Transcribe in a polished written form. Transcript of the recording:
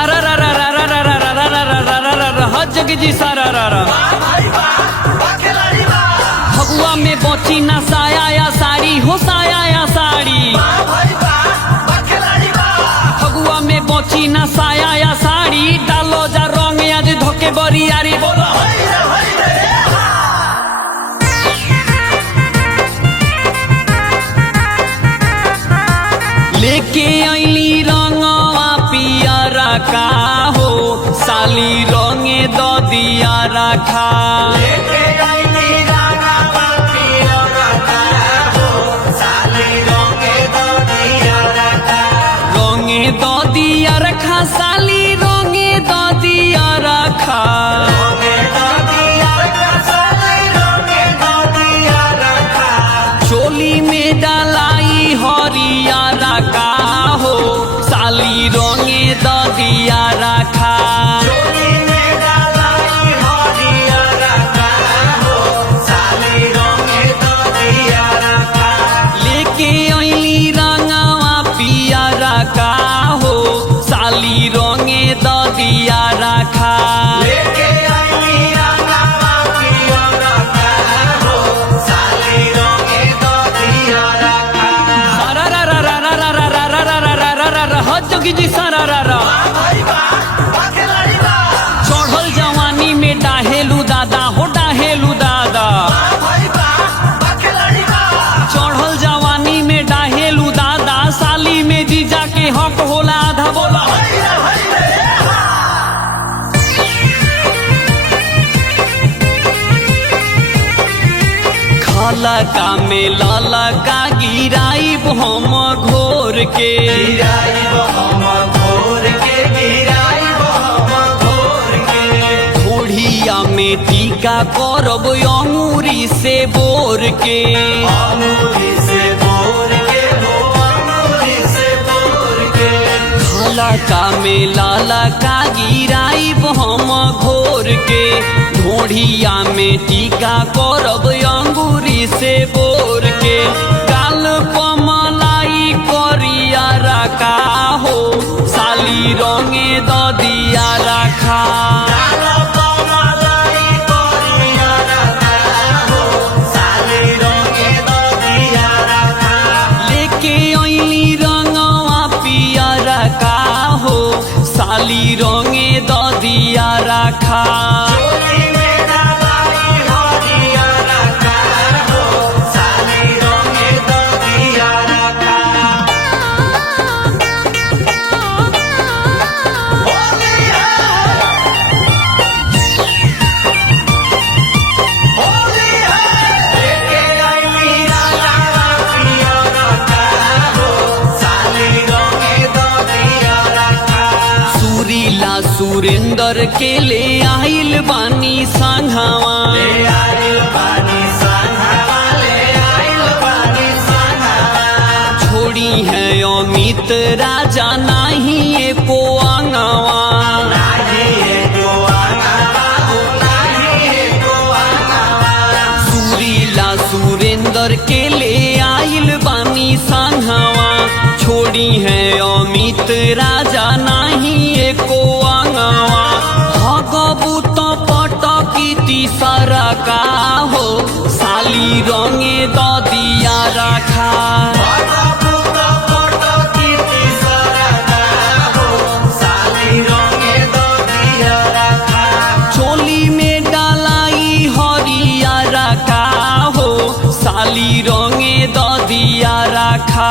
सारा रा रा रा रा रा रा रा रा रा रा रा रा रा रा जग जी सारा रा रा। फगुआ में बची ना साया या साड़ी हो साया या साड़ी। फगुआ में बची ना साया या साड़ी डालो जा रंग आज धोके बरियारी बोलो। लेके आईली रंगवा पियरा का हो साली रंगे द दिया रखा। लेके आईली रंगवा पियरा का हो साली रंगे द दिया रखा। रंगे द दिया रखा साली रंगे द दिया रखा। रंगे द दिया रखा साली रंगे द दिया रखा। चोली में डालाई हरिया रखा हो साली रंगे द दिया रखा। चोली में डालाई हरिया रखा हो साली रंगे द दिया रखा। लेके आईली रंगवा पिया रखा हो साली रंगे द दिया रखा। लेके आईली रंगवा पिया रखा हो साली रंगे द दिया रखा। सारा रा रा रा रा रा रा रा रा रा रा रा रा रा जोगी जी सारा रा रा। चढ़ल जवानी में डाहेलू दादा हो डाहेलू दादा। चढ़ल जवानी में डाहेलू दादा साली में जीजा के हक होला आधा बोला। खाला का में लाला का गिराई हम घोर के। गिराई हम घोर के गिराई हम घोर के। घोड़िया में टीका करब अंगूरी से बोर के। अंगूरी से बोर के हो अंगूरी से बोर के। खाला का में लाला का गिराई हम घोर के। घोड़िया में टीका करब अंगूरी से बोर के। गाल पमलाई करिया रखा हो साली रंगे द दिया रखा। गाल पमलाई करिया रखा हो साली रंगे द दिया रखा। लेके आईली रंगवा पिया रखा हो साली रंगे द दिया रखा। सुरेंद्र के ले आइल बानी संघवा। ले आइल बानी संघवा ले आइल बानी संघवा। छोड़ी है अमित राजा नहीं एको अंगवा। नहीं एको अंगवा नहीं एको अंगवा। सुरीला सुरेंद्र के ले आइल बानी संघवा। छोड़ी है अमित राजा नहीं एको अंगवा। भगबूत पटकी तीसरा का हो साली रंगे द दिया रखा। भगबूत पटकी तीसरा का हो साली रंगे द दिया रखा। चोली में डालाई हरिया रखा हो साली रंगे द दिया रखा।